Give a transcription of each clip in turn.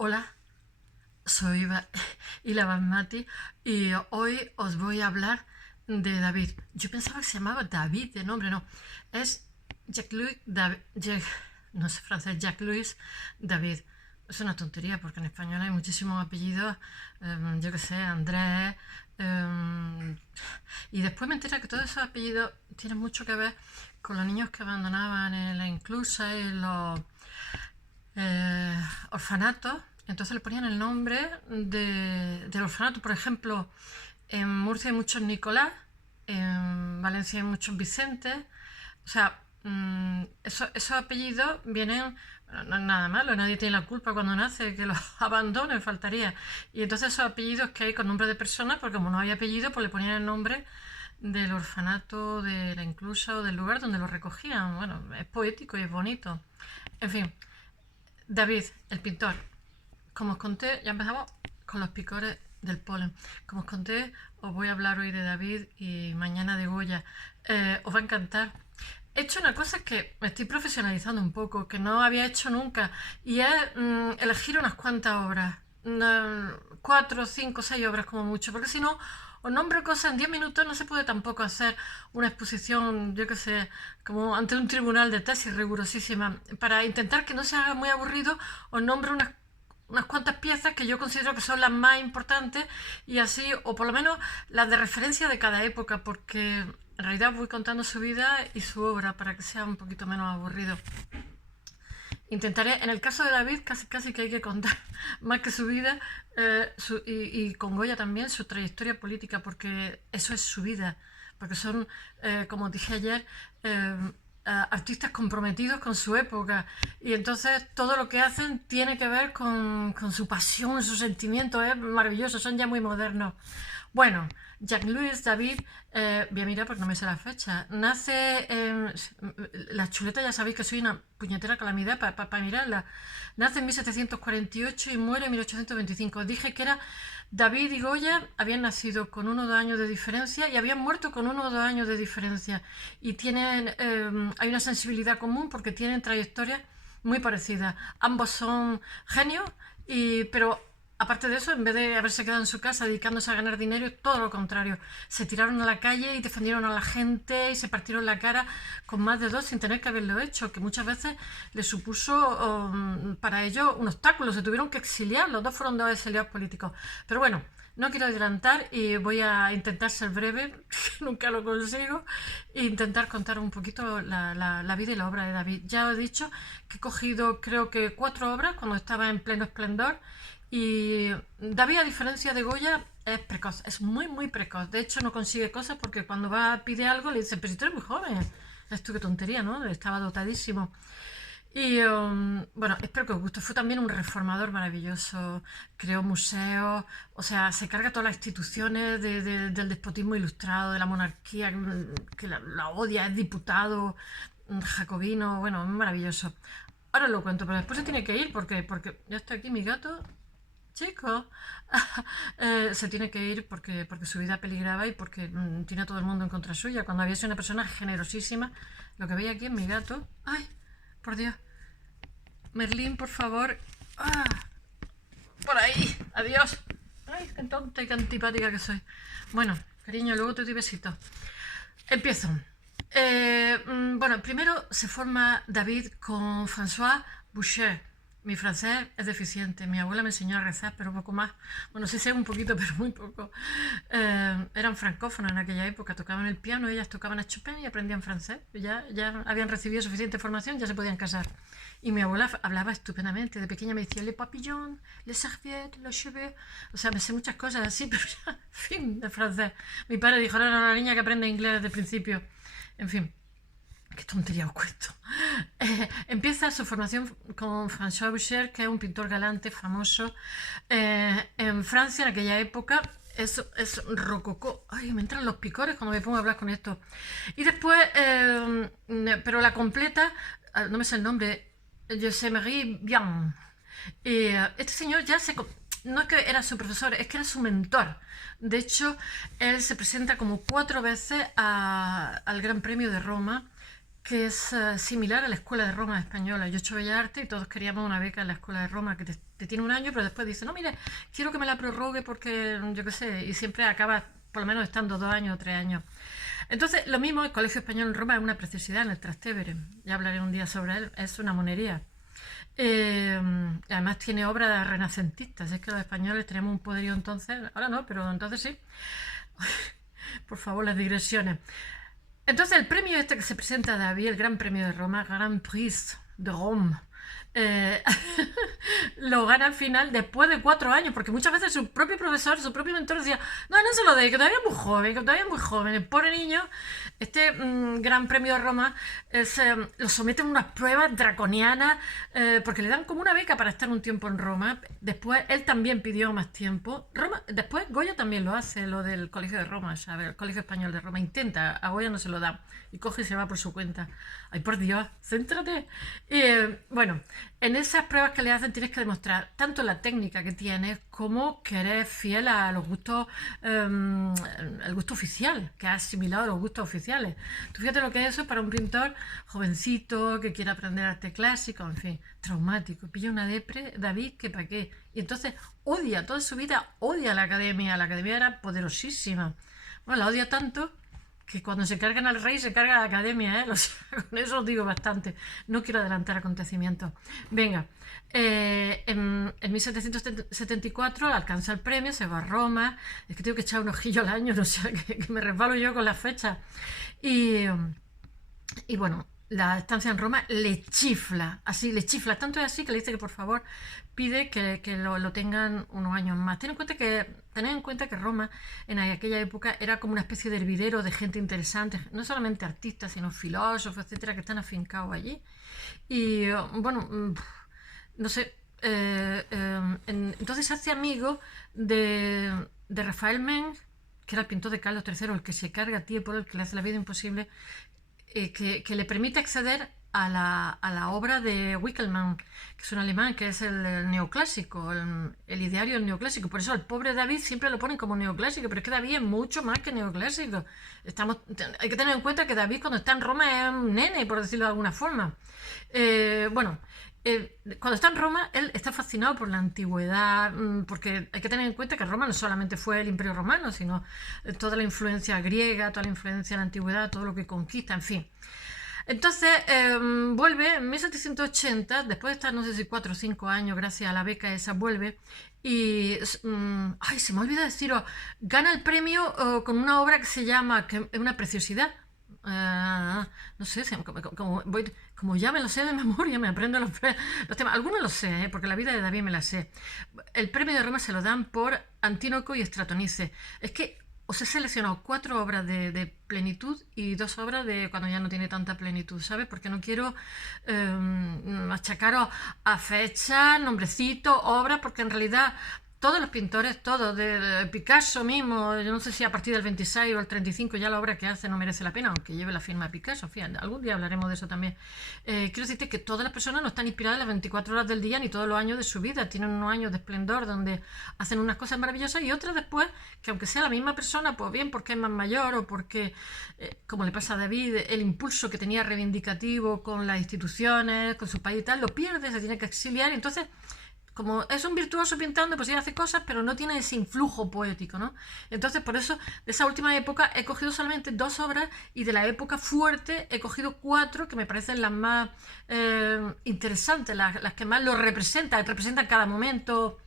Hola, soy Ila Basmati y hoy os voy a hablar de David. Yo pensaba que se llamaba David de nombre, no. Es Jacques-Louis David. No sé francés, Jacques-Louis David. Es una tontería porque en español hay muchísimos apellidos, yo que sé, Andrés. Y después me enteré que todos esos apellidos tienen mucho que ver con los niños que abandonaban en la inclusa y los orfanatos. Entonces le ponían el nombre del orfanato. Por ejemplo, en Murcia hay muchos Nicolás, en Valencia hay muchos Vicentes. O sea, esos apellidos vienen, bueno, no es nada malo, nadie tiene la culpa cuando nace que los abandone, faltaría. Y entonces esos apellidos que hay con nombre de personas, porque como no hay apellido, pues le ponían el nombre del orfanato, de la inclusa o del lugar donde lo recogían. Bueno, es poético y es bonito. En fin, David, el pintor. Como os conté, ya empezamos con los picores del polen. Como os conté, os voy a hablar hoy de David y mañana de Goya. Os va a encantar. He hecho una cosa que me estoy profesionalizando un poco, que no había hecho nunca, y es elegir unas cuantas obras. 4, 5, 6 obras como mucho, porque si no, os nombro cosas en 10 minutos, no se puede tampoco hacer una exposición, yo qué sé, como ante un tribunal de tesis rigurosísima. Para intentar que no se haga muy aburrido, os nombro unas cuantas piezas que yo considero que son las más importantes y así, o por lo menos las de referencia de cada época, porque en realidad voy contando su vida y su obra para que sea un poquito menos aburrido. Intentaré, en el caso de David, casi que hay que contar más que su vida y con Goya también su trayectoria política, porque eso es su vida, porque son, como dije ayer, artistas comprometidos con su época y entonces todo lo que hacen tiene que ver con su pasión, su sentimiento, es maravilloso, son ya muy modernos. Bueno, Jacques-Louis David, voy a mirar porque no me sé la fecha, nace en... La chuleta ya sabéis que soy una puñetera calamidad para mirarla. Nace en 1748 y muere en 1825. Dije que era David y Goya, habían nacido con 1 o 2 años de diferencia y habían muerto con 1 o 2 años de diferencia. Y tienen, hay una sensibilidad común porque tienen trayectorias muy parecidas. Ambos son genios, pero aparte de eso, en vez de haberse quedado en su casa dedicándose a ganar dinero, todo lo contrario. Se tiraron a la calle y defendieron a la gente y se partieron la cara con más de dos sin tener que haberlo hecho, que muchas veces les supuso para ellos un obstáculo. Se tuvieron que exiliar, los dos fueron dos exiliados políticos. Pero bueno, no quiero adelantar y voy a intentar ser breve, nunca lo consigo, e intentar contar un poquito la vida y la obra de David. Ya os he dicho que he cogido creo que 4 obras cuando estaba en pleno esplendor y David, a diferencia de Goya, es precoz, es muy precoz. De hecho, no consigue cosas porque cuando va a pide algo le dicen, pero si tú eres muy joven. Esto qué tontería, ¿no? Estaba dotadísimo. Y bueno, espero que os guste. Fue también un reformador maravilloso. Creó museos, o sea, se carga todas las instituciones del despotismo ilustrado, de la monarquía, que la odia, es diputado, jacobino, bueno, maravilloso. Ahora lo cuento, pero después se tiene que ir porque ya está aquí mi gato. Chico, se tiene que ir porque su vida peligraba y porque tiene a todo el mundo en contra suya. Cuando había sido una persona generosísima, lo que veía aquí en mi gato. ¡Ay! Por Dios. Merlín, por favor. ¡Ah! Por ahí. Adiós. ¡Ay, qué tonta y qué antipática que soy! Bueno, cariño, luego te doy besitos. Empiezo. Bueno, primero se forma David con François Boucher. Mi francés es deficiente. Mi abuela me enseñó a rezar, pero poco más. Bueno, sí sé un poquito, pero muy poco. Eran francófonas en aquella época. Tocaban el piano, ellas tocaban a Chopin y aprendían francés. Ya habían recibido suficiente formación, ya se podían casar. Y mi abuela hablaba estupendamente. De pequeña me decía, les papillons, les serviettes, les cheveux. O sea, me sé muchas cosas así, pero ya, fin, de francés. Mi padre dijo, no, no, una niña que aprende inglés desde el principio. En fin, qué tontería os cuento. Empieza su formación con François Boucher, que es un pintor galante, famoso. En Francia, en aquella época, es rococó. Ay, me entran los picores cuando me pongo a hablar con esto. Y después, pero la completa, no me sé el nombre, José Marie Bien. Y este señor ya se... No es que era su profesor, es que era su mentor. De hecho, él se presenta como 4 veces al Gran Premio de Roma, que es similar a la Escuela de Roma española. Yo he hecho Bellas Artes y todos queríamos una beca en la Escuela de Roma que te tiene un año, pero después dice, no, mire, quiero que me la prorrogue porque yo qué sé, y siempre acaba por lo menos estando 2 años o 3 años. Entonces, lo mismo, el Colegio Español en Roma es una preciosidad en el Trastevere. Ya hablaré un día sobre él, es una monería. Eh, Además tiene obras renacentistas, es que los españoles tenemos un poderío entonces, ahora no, pero entonces sí. Por favor, las digresiones. Entonces el premio este que se presenta a David, el Gran Premio de Roma, Grand Prix de Rome, eh, lo gana al final después de 4 años, porque muchas veces su propio profesor, su propio mentor decía, no, no se lo dé, que todavía es muy joven, que todavía es muy joven. El pobre niño, este Gran Premio de Roma, lo someten a unas pruebas draconianas, porque le dan como una beca para estar un tiempo en Roma. Después él también pidió más tiempo. Después Goya también lo hace, lo del Colegio de Roma, ¿sabes? El Colegio Español de Roma. Intenta, a Goya no se lo da. Y coge y se va por su cuenta. Ay, por Dios, céntrate. Bueno, en esas pruebas que le hacen tienes que demostrar tanto la técnica que tienes como que eres fiel a los gustos, el gusto oficial, que has asimilado a los gustos oficiales. Tú fíjate lo que es eso para un pintor jovencito que quiere aprender arte clásico, en fin, traumático. Pilla una depre, David, que para qué. Y entonces odia, toda su vida odia la academia. La academia era poderosísima. Bueno, la odia tanto que cuando se cargan al rey se carga la academia, ¿eh? O sea, con eso os digo bastante. No quiero adelantar acontecimientos. Venga, en 1774 alcanza el premio, se va a Roma. Es que tengo que echar un ojillo al año, no sé, que me resbalo yo con las fechas. Y bueno, la estancia en Roma le chifla, así le chifla, tanto es así que le dice que por favor pide que lo tengan unos años más. Tened en cuenta que Roma en aquella época era como una especie de hervidero de gente interesante, no solamente artistas, sino filósofos, etcétera, que están afincados allí. Y bueno, no sé, entonces se hace amigo de Rafael Mengs, que era el pintor de Carlos III, el que se carga a Tiepolo, el que le hace la vida imposible, que le permite acceder a la obra de Wickelmann, que es un alemán, que es el neoclásico, el ideario del neoclásico. Por eso al pobre David siempre lo ponen como neoclásico, pero es que David es mucho más que neoclásico. Hay que tener en cuenta que David cuando está en Roma es un nene, por decirlo de alguna forma. Bueno, cuando está en Roma, él está fascinado por la antigüedad, porque hay que tener en cuenta que Roma no solamente fue el Imperio Romano, sino toda la influencia griega, toda la influencia de la antigüedad, todo lo que conquista, en fin. Entonces vuelve en 1780, después de estar no sé si 4 o 5 años, gracias a la beca esa, vuelve y, ay, se me olvida deciros, gana el premio con una obra que se llama, que es una preciosidad. No sé, como ya me lo sé de memoria, me aprendo los temas. Algunos los sé, porque la vida de David me la sé. El premio de Roma se lo dan por Antínoco y Estratonice. Es que os he seleccionado 4 obras de plenitud y 2 obras de cuando ya no tiene tanta plenitud, ¿sabes? Porque no quiero machacaros a fechas, nombrecitos, obras, porque en realidad todos los pintores, todos, de Picasso mismo, yo no sé si a partir del 26 o el 35 ya la obra que hace no merece la pena, aunque lleve la firma de Picasso, fíjate, algún día hablaremos de eso también. Quiero decirte que todas las personas no están inspiradas las 24 horas del día ni todos los años de su vida, tienen unos años de esplendor donde hacen unas cosas maravillosas y otras después, que aunque sea la misma persona, pues bien porque es más mayor o porque, como le pasa a David, el impulso que tenía reivindicativo con las instituciones, con su país y tal, lo pierde, se tiene que exiliar, y entonces como es un virtuoso pintando, pues ella hace cosas, pero no tiene ese influjo poético, ¿no? Entonces, por eso, de esa última época he cogido solamente 2 obras y de la época fuerte he cogido 4 que me parecen las más interesantes, las que más lo representan cada momento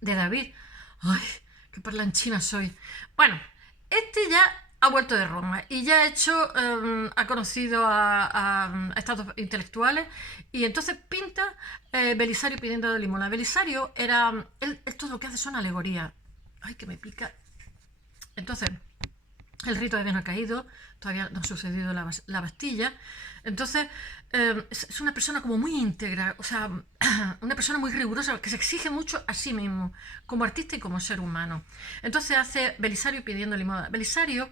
de David. Ay, qué parlanchina soy. Bueno, este ya ha vuelto de Roma y ya ha conocido a estos intelectuales y entonces pinta Belisario pidiendo de limosna. Belisario él todo lo que hace son alegorías. Ay, que me pica. Entonces, el rito todavía no ha caído, todavía no ha sucedido la Bastilla. Entonces, es una persona como muy íntegra, o sea, una persona muy rigurosa, que se exige mucho a sí mismo, como artista y como ser humano. Entonces hace Belisario pidiendo limosna. Belisario,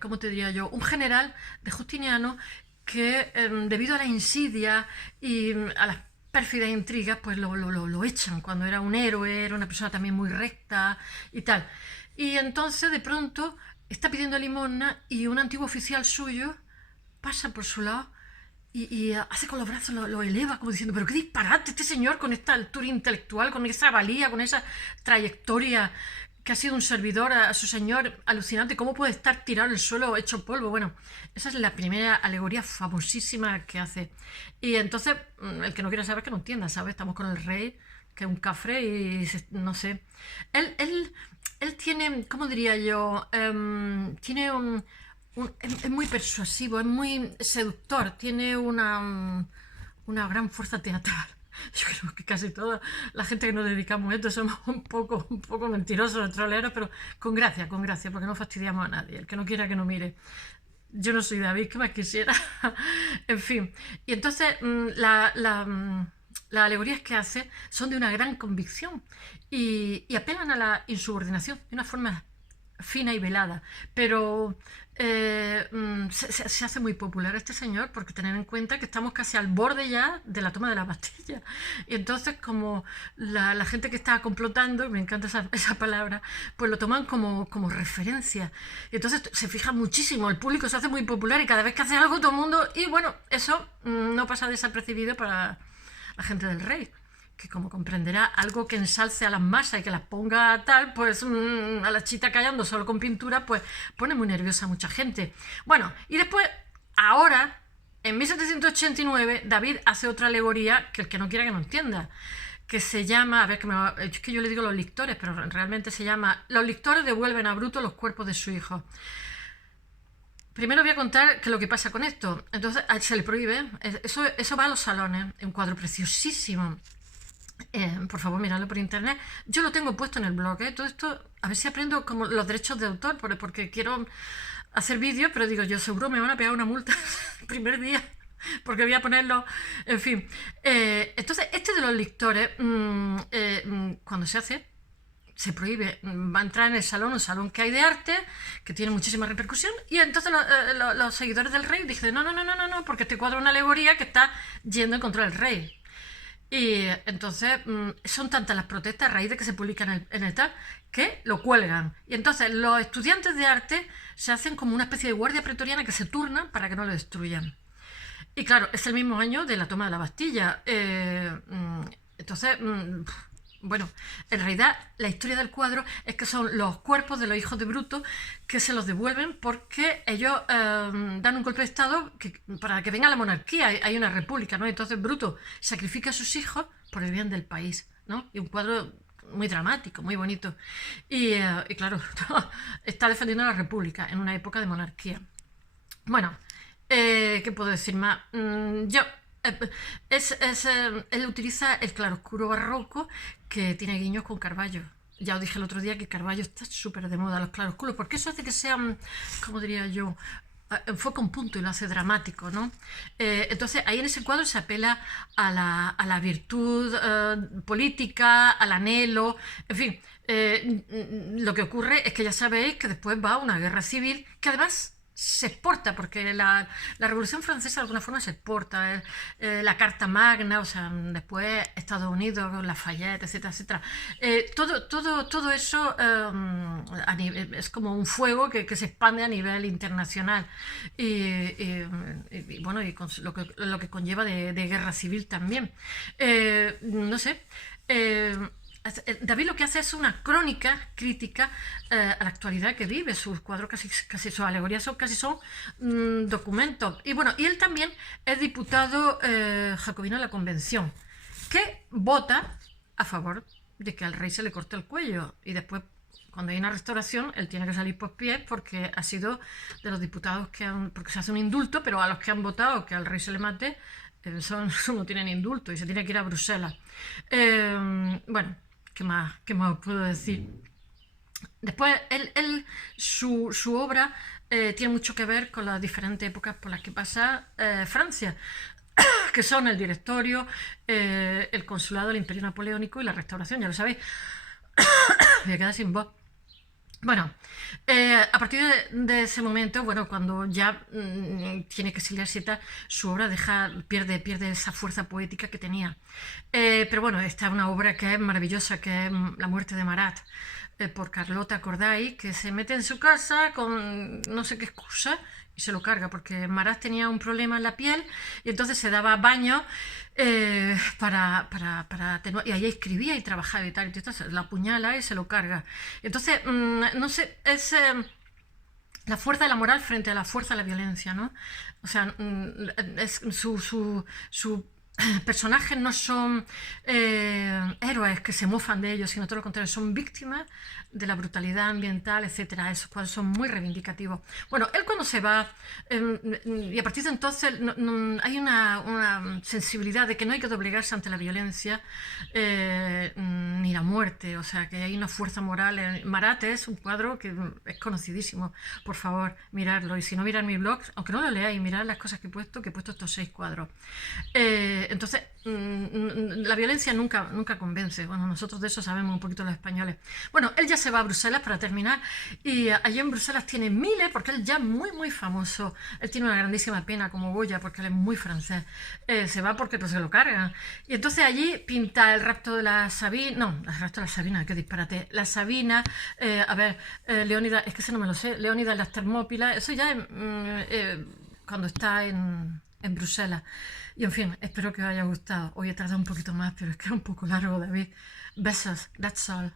¿cómo te diría yo? Un general de Justiniano que, debido a la insidia y a las pérfidas intrigas, pues lo echan cuando era un héroe, era una persona también muy recta y tal. Y entonces de pronto está pidiendo limosna y un antiguo oficial suyo pasa por su lado y hace con los brazos, lo eleva como diciendo, pero qué disparate este señor con esta altura intelectual, con esa valía, con esa trayectoria que ha sido un servidor a su señor alucinante, ¿cómo puede estar tirado en el suelo hecho polvo? Bueno, esa es la primera alegoría famosísima que hace. Y entonces, el que no quiera saber que no entienda, ¿sabes? Estamos con el rey, que es un cafre y no sé. Él, él, él tiene, ¿cómo diría yo? Tiene es muy persuasivo, es muy seductor, tiene una gran fuerza teatral. Yo creo que casi toda la gente que nos dedicamos a esto somos un poco mentirosos, troleros, pero con gracia, porque no fastidiamos a nadie. El que no quiera que no mire. Yo no soy David, que más quisiera. En fin. Y entonces las alegorías que hace son de una gran convicción y apelan a la insubordinación de una forma fina y velada, pero se hace muy popular este señor porque tener en cuenta que estamos casi al borde ya de la toma de la Bastilla y entonces como la gente que está complotando, me encanta esa palabra, pues lo toman como referencia y entonces se fija muchísimo, el público se hace muy popular y cada vez que hace algo todo el mundo, y bueno, eso no pasa desapercibido para la gente del rey, que como comprenderá, algo que ensalce a las masas y que las ponga tal, pues a la chita callando solo con pintura, pues pone muy nerviosa a mucha gente. Bueno, y después, ahora, en 1789, David hace otra alegoría que el que no quiera que no entienda, que se llama, a ver, es que yo le digo los lictores, pero realmente se llama Los lictores devuelven a Bruto los cuerpos de su hijo. Primero voy a contar que lo que pasa con esto. Entonces, se le prohíbe. Eso va a los salones. Un cuadro preciosísimo. Por favor, miradlo por internet. Yo lo tengo puesto en el blog. Todo esto, a ver si aprendo como los derechos de autor, porque quiero hacer vídeos, pero digo, yo seguro me van a pegar una multa el primer día, porque voy a ponerlo, en fin. Entonces, este de los lictores, cuando se hace, se prohíbe, va a entrar en el salón, un salón que hay de arte, que tiene muchísima repercusión, y entonces los seguidores del rey dicen, no, porque este cuadro es una alegoría que está yendo en contra del rey. Y entonces son tantas las protestas a raíz de que se publica en el tal que lo cuelgan. Y entonces los estudiantes de arte se hacen como una especie de guardia pretoriana que se turnan para que no lo destruyan. Y claro, es el mismo año de la toma de la Bastilla. Entonces, bueno, en realidad la historia del cuadro es que son los cuerpos de los hijos de Bruto que se los devuelven porque ellos dan un golpe de estado para que venga la monarquía, hay una república, ¿no? Entonces Bruto sacrifica a sus hijos por el bien del país, ¿no? Y un cuadro muy dramático, muy bonito. Y claro, está defendiendo a la república en una época de monarquía. Bueno, ¿qué puedo decir más? Él utiliza el claroscuro barroco que tiene guiños con Carballo. Ya os dije el otro día que Carballo está súper de moda, los claroscuros, porque eso hace que sean, como diría yo, enfoca un punto y lo hace dramático, ¿no? Entonces ahí en ese cuadro se apela a la virtud política, al anhelo, en fin. Lo que ocurre es que ya sabéis que después va una guerra civil que además se exporta, porque la Revolución Francesa de alguna forma se exporta, la Carta Magna, o sea, después Estados Unidos, Lafayette, etcétera, etcétera. Todo eso es como un fuego que se expande a nivel internacional y bueno, y con lo que conlleva de guerra civil también. No sé. David lo que hace es una crónica crítica a la actualidad que vive. Sus cuadros, casi sus alegorías casi son documentos. Y bueno, y él también es diputado jacobino en la Convención, que vota a favor de que al rey se le corte el cuello. Y después, cuando hay una restauración, él tiene que salir por pies porque ha sido de los diputados porque se hace un indulto, pero a los que han votado que al rey se le mate, no tienen indulto y se tiene que ir a Bruselas. Bueno, ¿qué más os puedo decir? Después, su obra tiene mucho que ver con las diferentes épocas por las que pasa Francia, que son el directorio, el consulado, el imperio napoleónico y la restauración, ya lo sabéis. Voy a quedar sin voz. Bueno, a partir de ese momento, bueno, cuando ya tiene que exiliarse y tal, su obra pierde esa fuerza poética que tenía. Pero bueno, esta es una obra que es maravillosa, que es La muerte de Marat. por Carlota Corday, que se mete en su casa con no sé qué excusa y se lo carga, porque Marat tenía un problema en la piel y entonces se daba baño para atenuar, y ahí escribía y trabajaba y tal, y entonces la apuñala y se lo carga. Entonces, no sé, es la fuerza de la moral frente a la fuerza de la violencia, ¿no? O sea, es su personajes no son héroes que se mofan de ellos, sino todo lo contrario, son víctimas de la brutalidad ambiental, etcétera. Esos cuadros son muy reivindicativos. Bueno, él cuando se va, y a partir de entonces hay una sensibilidad de que no hay que doblegarse ante la violencia ni la muerte, o sea, que hay una fuerza moral. Marat es un cuadro que es conocidísimo, por favor, mirarlo. Y si no, mirad mi blog, aunque no lo leáis, mirad las cosas que he puesto estos 6 cuadros. Entonces, la violencia nunca convence. Bueno, nosotros de eso sabemos un poquito los españoles. Bueno, él ya se va a Bruselas para terminar y allí en Bruselas tiene miles, porque él ya es muy famoso. Él tiene una grandísima pena como Goya, porque él es muy francés. Se va porque pues, se lo cargan. Y entonces allí pinta el rapto de la Sabina. No, el rapto de la Sabina, qué disparate. La Sabina, Leónidas, es que ese no me lo sé. Leónidas las Termópilas, eso ya cuando está en Bruselas. Y en fin, espero que os haya gustado. Hoy he tardado un poquito más, pero es que era un poco largo, David. Besos, that's all.